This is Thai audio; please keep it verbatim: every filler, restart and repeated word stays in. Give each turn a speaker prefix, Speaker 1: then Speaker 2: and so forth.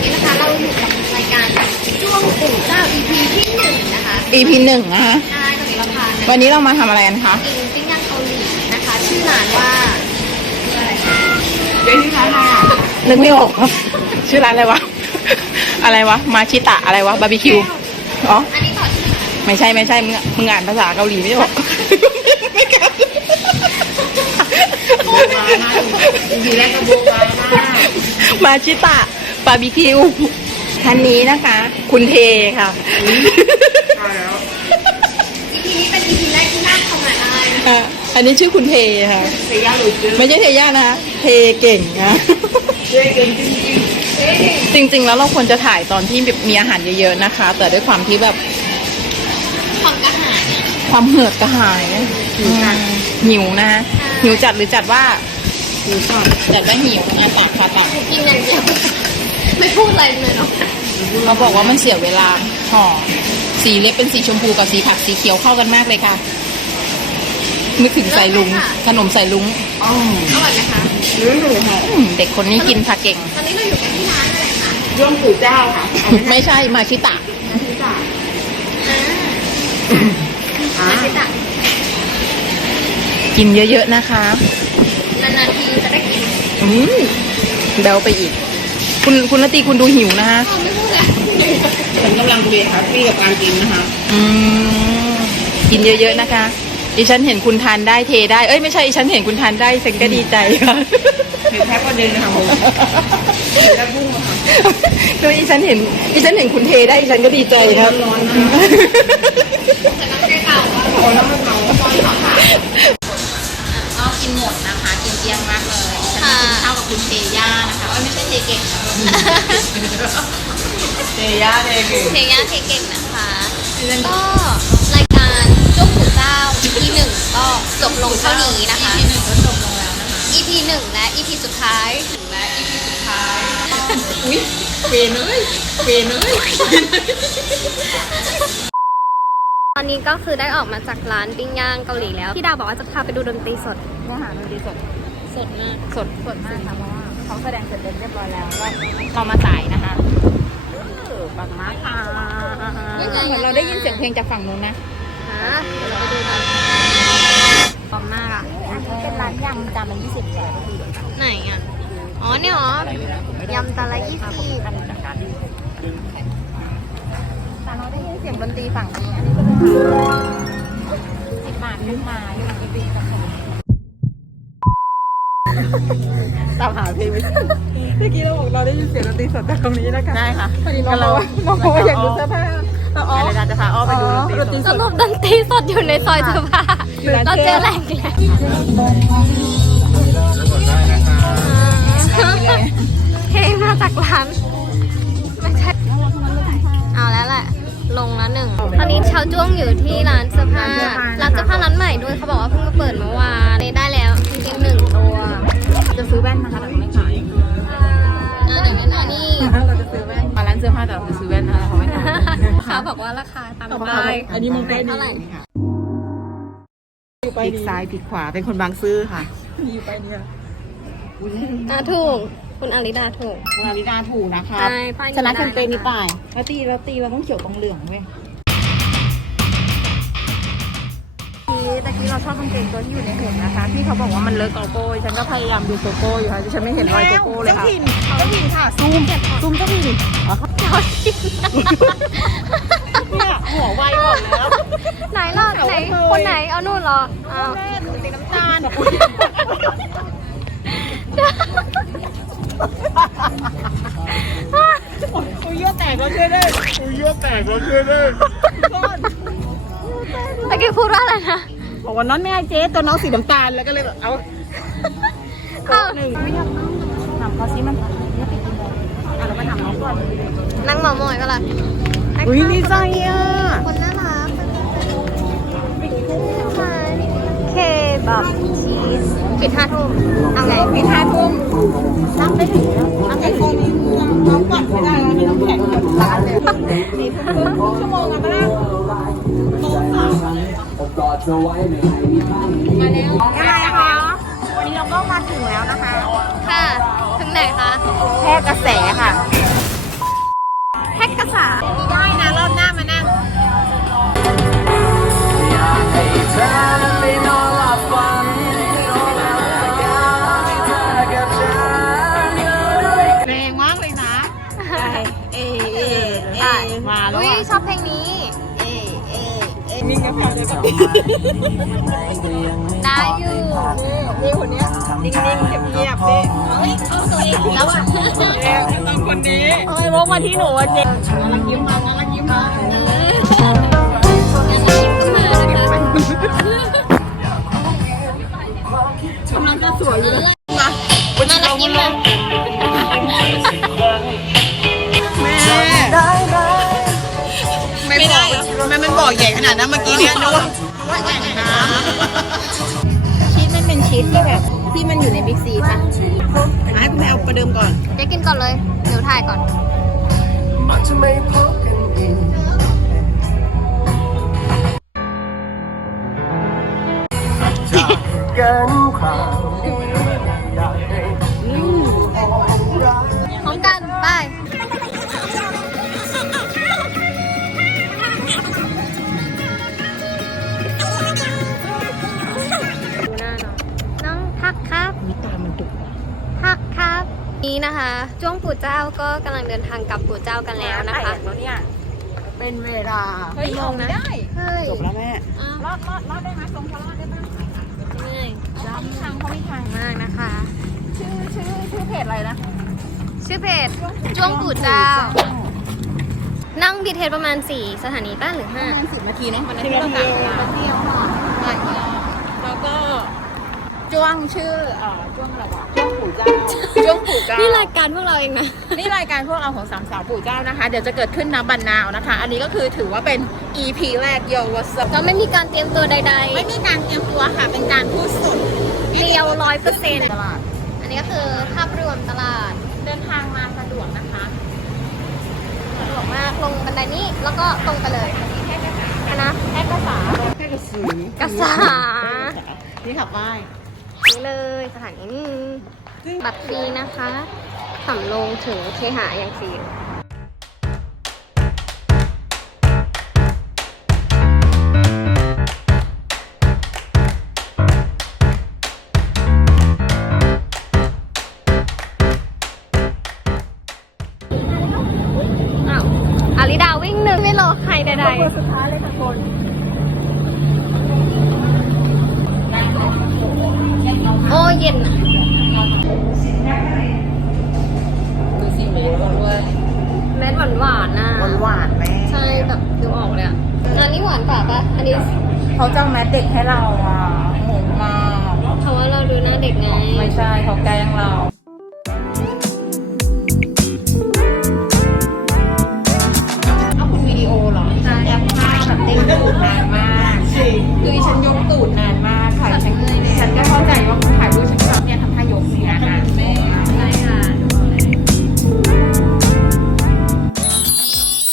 Speaker 1: นี้นะคะเราอยู่กับรายการช่วงปู่เจ้า อี พี ที่หนึ่งนะคะ
Speaker 2: อี พี หนึ่งนะคะ
Speaker 1: ใช่ตอนนี้เราพา
Speaker 2: วันนี้เรามาทำอะไรกันคะ
Speaker 1: กินปิ้งย่างเกาหลีนะคะ ชื่อร้านว่าอะไร
Speaker 2: เดี๋ยวนี้ร้านอะไรอ่ะนึกไม่ออกชื่อร้านอะไรวะ อะไรวะ มาชิตะอะไรวะ บาร์บีคิว อ๋อ
Speaker 1: อันนี้ต่อชื่อ
Speaker 2: ไม่ใช่ไม่ใช่ มึงมึงอ่านภาษาเกาหลีไม่ออกไม่กล้า
Speaker 3: โบราณมากทีแรกก็โบราณมาก
Speaker 2: มาชิตะ บาร์บีคิวท่านนี้นะคะ คุณเทค่ะ
Speaker 3: มาแล้ว
Speaker 1: อี พี นี้เป็น อี พี แรกที่น่าเข้ามาได้
Speaker 2: อ่ะอันนี้ชื่อคุณเทค่ะ
Speaker 3: เสียหรือจืด
Speaker 2: ไม่ใช่เทย่านะคะ เทเก่งนะ
Speaker 3: เจ๊เก่งจริง
Speaker 2: จริงๆ แล้วเราควรจะถ่ายตอนที่แบบมีอาหารเยอะๆนะคะ แต่ด้วยความที่แบบ
Speaker 1: ความกระหาย
Speaker 2: ความเหือดกระหายหิวจัดหิวนะหิวจัดหรือจัดว่า
Speaker 3: ๆดูก่อน
Speaker 2: จัดว่าหิวเนี่ยตักค่ะตัก
Speaker 1: กินอย่างเดียวไม่พูดอะไรเลยเนาะ
Speaker 2: เขาบอกว่ามันเสียเวลาห่อสีเล็บเป็นสีชมพูกับสีผักสีเขียวเข้ากันมากเลยค่ะนึกถึงใส่ลุงขนมใส่ลุง
Speaker 3: อ๋อ
Speaker 1: อร่อยไหมคะ
Speaker 3: รู้เลยค่ะ
Speaker 2: อืมเด็กคนนี้กินผักเก่ง
Speaker 1: ตอนนี้เราอยู่กันที่ร้านอะไรคะ
Speaker 3: ย่อมปู่เจ้าค่ะ
Speaker 2: ไม่ใช่มาชิตะ
Speaker 3: น้ำพริกจ่า
Speaker 1: อ่า
Speaker 3: อ่า
Speaker 1: มาชิตะ
Speaker 2: กินเยอะๆนะคะ
Speaker 1: นานๆทีจะได้กิน
Speaker 2: อืมแบลไปอีก คุณคุณนตีคุณดูหิวนะคะ
Speaker 1: เราไม่พูดเลย
Speaker 3: ฉันกำลังเบียร์แฮปปี้กับการกินนะคะ
Speaker 2: อืมกินเยอะๆนะคะดิฉันเห็นคุณทานได้เทได้เอ้ยไม่ใช่ดิฉันเห็นคุณทานได้ฉันก็ดีใจค่ะ
Speaker 3: เห็นแค่ประเด็นนะคะผมแล้วบุ้งค่ะ
Speaker 2: โดยดิฉันเห็นดิฉันเห็นคุณเทได้ดิฉันก็ดีใจครับ
Speaker 3: ร้อนมาก
Speaker 1: แต่ต้องได้เก่าว่า
Speaker 3: ร้อนแล้วมันเมาตอนขอค่ะ
Speaker 2: ก็กินหมดนะคะกินเกลี้ยงมากเลยฉันกินข้าวกับคุณเทย่านะคะเอ้ยไม่ใช่เทเก่งนะ
Speaker 3: เจียเด็ก
Speaker 1: เพลงย่าเพลงเก่งนะคะ ก็รายการช่วงปู่เจ้า อี พี หนึ่งก็จบลงเท่านี้นะคะ
Speaker 2: อี พี หนึ่งก็จบลงแล้วนะคะ
Speaker 1: อี พี หนึ่งและ อี พี สุดท้าย
Speaker 2: และ อี พี สุดท้ายอุ้ยเวนเลยเวนเลย
Speaker 1: ตอนนี้ก็คือได้ออกมาจากร้านปิ้งย่างเกาหลีแล้ว พี่ดาวบอกว่าจะพาไปดูดนตรีสด
Speaker 2: เนื้อหาดนตรีสด
Speaker 1: สดมาก
Speaker 2: สดสดมากค่ะเพราะว่าเขาแสดงเสร็จเรียบร้อยแล้วก็เรามาสายนะคะปังมากค่ะเหมือนเราได้ยินเสียงเพลงจากฝั่งนู้นนะ
Speaker 1: ฮะเดี๋ยวเราไปดูกันพร้อมมากอ่ะ
Speaker 2: อันนี้เป็นร้านยำจานละยี่สิบ
Speaker 1: ไหนอ่ะ อ๋อเนี่ยเหรอยำตาละยี่สิบ
Speaker 2: แต่เราได้ยินเสียงดนตรีฝั่งนี้อันนี้ก็เป็นสิบบาทขึ้นมาอยู่กี่ปีกับผมตามหาเพลงไม่เจอเมื่อกี้เราบอกเราได้ยินเสียงดนตรีสดจากตรงนี้นะคะได้ค่ะพอดีน้องเราน้องอยากดูเสื้อผ้าอ๋อเดี๋ยวจะพาอ้อไปดูดนตรีส
Speaker 1: ส
Speaker 2: ด
Speaker 1: รุปดนตรีสดอยู่ในซอยเสื้อผ้าเราเจอแหล่งแล้วเพลงมาจากร้านไม่ใช่เอาแล้วแหละ ลงแล้วหนึ่งตอนนี้ชาวจ้วงอยู่ที่ร้านเสื้อผ้าร้านเสื้อผ้าร้านใหม่ด้วยเขาบอกว่าเพิ่งมาเปิดเมื่อวานได้แล้วจริงๆหนึ่งตัว
Speaker 2: จะซื้อแว่นนะคะแต่ไม่ขาย
Speaker 1: อ่าเดี๋ยวไม่นานนี่
Speaker 2: เราจะซื้อแว่นมาร้านเสื้อผ้าแต่เราจะซื้อแว่นนะคะเขาไม่ขาย
Speaker 1: เขาบอกว่าราคาตามป้าย
Speaker 2: อันนี้มึงได้
Speaker 1: เท่าไหร่
Speaker 3: พลิกซ้ายพลิกขวาเป็นคนบางซื่อค่ะ
Speaker 2: อยู่ไปเนี่ย
Speaker 1: อ่าถูกคุณอาริดาถูก
Speaker 3: คุณอาริดาถูกนะคะ
Speaker 1: ใช่ป้าย
Speaker 3: ชนะแคมเปญนี้ป่าย
Speaker 2: แล้วตีแล้วตีเราต้องเขียวตรงเหลืองเว้ยตะกี้เราชอบกางเกงตัวที่อยู่ในหุ่นนะคะพี่เขาบอกว่ามันเลอะโกโก้ฉันก็พยายามดูโกโก้อยู่ค่ะฉันไม่เห็นรอยโกโก้เลยค่ะ
Speaker 3: เจ้าถิ่นค่ะซูมซูมเจ้าถิ่น เนี่ยหัวไวบอกแล้ว
Speaker 1: ไหนหรอไหนคนไหนเอานู่นเหรออ้าว
Speaker 3: สีน้ำตาลอุ้ยเยอะแตกแล้วเชื่อได้อุ้ยเยอะแตกแล้วเชื่อได้
Speaker 1: ตะกี้พูดว่าอะไรนะ
Speaker 3: บอกว่าน้องแม่เจ๊ตัวน้องสีน้ำตาลแล้วก็เลยแบบเอา
Speaker 1: อ้าว
Speaker 3: หนึ่งถามเขาซิมันไม่ไปกินเลยอ่ะเราไปถามน้องก่อน
Speaker 1: นั่งหมอมอยก็ล่ะ
Speaker 3: อุ้ยดีใจอ่ะ
Speaker 1: คนน่ารักเคบับชีสปิดห้าทุ่มเอาไง
Speaker 3: ปิดห้าทุ่มนั่งไม่ถึงนั่งไม่ถึงน้องก่อนไม่ได้แล้วมีน้ำแข็งร้านเลยสี่ทุ่มชั่วโมงกันมาแล้วโต๊ะสามมาแล้วยังไงคะวันนี้เราก็มาถึงแล้วนะคะ
Speaker 1: ค่ะ ถึงไหนคะ
Speaker 3: แพร่กระแสค่ะ
Speaker 2: แรงมากเลยนะเอเอเอมาแล้ว
Speaker 1: อุ้ย
Speaker 2: อ่ะ
Speaker 1: ชอบเพลงนี้
Speaker 2: เอเอเอนี่ก็แพงเลยแบบ
Speaker 1: ได้อยู่
Speaker 2: นี่คนเนี้ยนิ่งๆเงียบๆนี่เฮ้ยเอาตัวเองแล้วอ่ะเองตอนคนนี้เอ้ยวกมาที่หนูอ่ะเจ๊น่ารักยิ้มมาน่ารักยิ้มมา กำลังจะสวยอยู่เลยมา
Speaker 1: น่ารักยิ้มเลย
Speaker 2: แม่ไม่ได้แม่มันบอกใหญ่ขนาดนั้นเมื่อกี้เนี่ยนึกว่าว่าแอ่งน้ำชีสมันเป็นชีสที่แบบที่มันอยู่ในบิ๊กซีป่ะให้คุณแม่เอาประเดิมก่อน
Speaker 1: เจ๊กินก่อนเลย เดี๋ยวถ่ายก่อน พร้อมกัน ไป ดูหน้าน้องน้องทักครับ
Speaker 2: มีตามันดุ
Speaker 1: ทักครับ นี้นะคะจ้วงปู่เจ้าก็กำลังเดินทางกลับปู่เจ้ากันแล้วนะคะ
Speaker 2: แล้วเนี่ยเป็นเวลา
Speaker 1: เฮ้ยเอาไม่ได้ เฮ้ย
Speaker 2: จบแล้วแม่
Speaker 1: อ้าว
Speaker 2: รอดรอดรอดได้ไหมทรงเขารอดได้ไหม
Speaker 1: ไม่
Speaker 2: เขามีทางเขามีทาง
Speaker 1: มากนะคะ
Speaker 2: ชื่อชื่อชื่อเพจอะไรนะ
Speaker 1: ชื่อเพจจ้วงปู่เจ้า นั่งบีเทสประมาณสี่สถานีป้าหรือห้า
Speaker 2: ประมาณสิบนาทีนะวันนั้นที่เรากลับมาเที่ยวค่ะแล้วก็จ้วงชื่อเอ่อจ้วงอะไรวะจ้วงปู่เจ้าจ้วงปู่เจ้า
Speaker 1: นี่รายการพวกเราเองนะ
Speaker 2: นี่รายการพวกเราของสามสาวปู่เจ้านะคะ เดี๋ยวจะเกิดขึ้นนับบันนาวนะคะ อันนี้ก็คือถือว่าเป็น อี พี แรกโยวส
Speaker 1: เราไม่มีการเตรียมตัวใด
Speaker 2: ไม่มีการเตรียมตัวค่ะ เป็นการพูดสด
Speaker 1: ๆ เรียวร้อยเปอร์เซ็นต์
Speaker 2: ตลาด
Speaker 1: อันนี้ก็คือภาพรวมตลาด
Speaker 2: เดินทางมาสะดวกนะคะ
Speaker 1: สะดวกมากลงบันไดนี้แล้วก็ตรงไปเลยคณะ
Speaker 2: แค่ภาษาแค่กระสือก
Speaker 1: ษา
Speaker 2: นี่ขับไหว้
Speaker 1: นี่เลยสถานีนี้บัตรฟรีนะคะสำโรงถึงเคหะอย่างฟรีอ้าวอาริดาวิ่งหนึ่งไม่รอใครใดๆ
Speaker 2: สุดท้ายเลยค่ะคน
Speaker 1: โอ้เย็นอะ
Speaker 2: ดูสิเมตรด้วย
Speaker 1: แมสหวานหวานๆน่ะ
Speaker 2: หวานๆแม่
Speaker 1: ใช่แบบดูออกเลยอ่ะ อันนี้หวานกว่าปะอันนี้
Speaker 2: เขาจ้างแมสเด็กให้เราอ่ะงงมาก
Speaker 1: เพราะว่าเราดูหน้าเด็กไง
Speaker 2: ไม่ใช่เขาแกล้งเรา